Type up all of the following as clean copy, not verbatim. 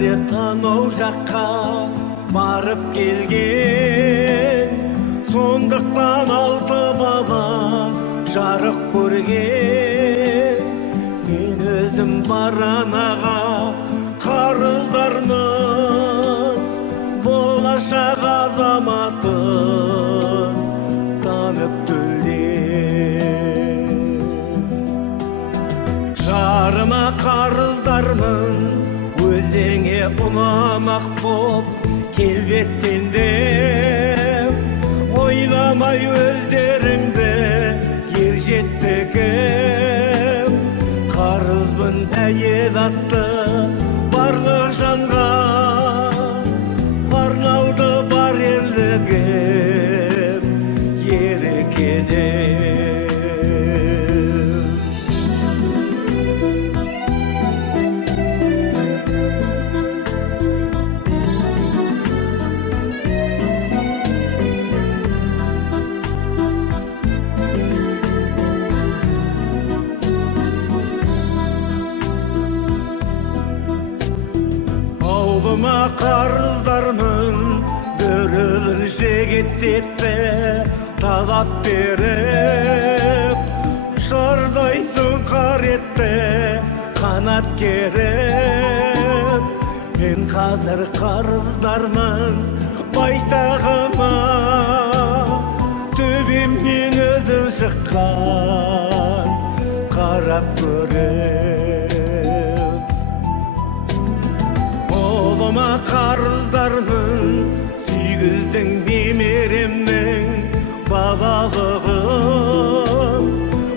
рет анау жаққа барып келген, сондықтан 6 бала жарық көрген. Мен өзім бар анаға қарыздармын, болашақ азаматын танып төлем. Жарыма қарыздармын, өзіңе ұнамақ боп келбеттендім. Ойламай өздеріңді ер жеттігім, қарызбын әйел атты барлық жанға, арнауды бар ерлігім ерекедім. Ауылыма қарыздармын, дүрілін жегеттетті талап беріп, шардайсың қар етті қанат керіп. Мен қазір қарыздармын байтағыма, төбемнен өзім шыққан қарап көріп. Қолыма қарыздармын, сүйгіздің немеремнің балалығын.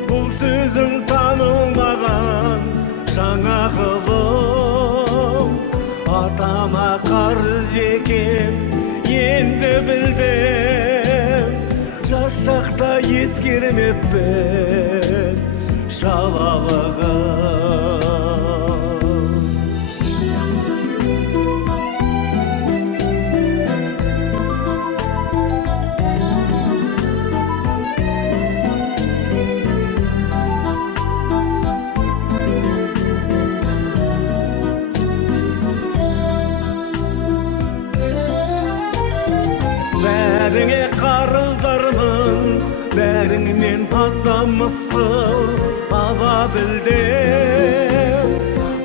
Бұл сөзің танылмаған жаңа ғылым, атама қарыз екен енді білдім. Жас шақта ескермеппін жалалығын. Бәріңе қарыздармын, бәріңнен аздан мысқыл ала білдім.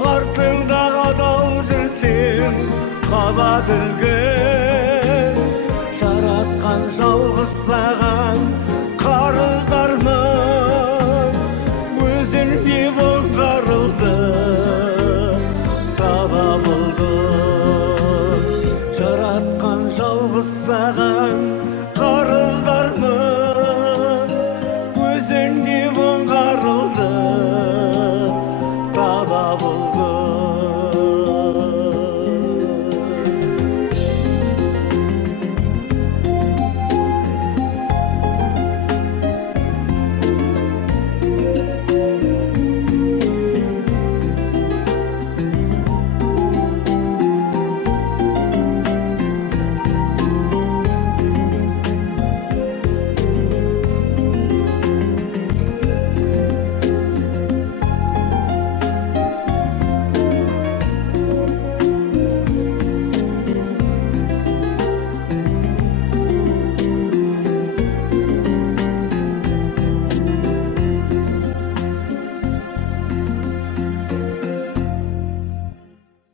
Артыңда адал жүрсең қалады үлгі, жаратқан жалғыз саған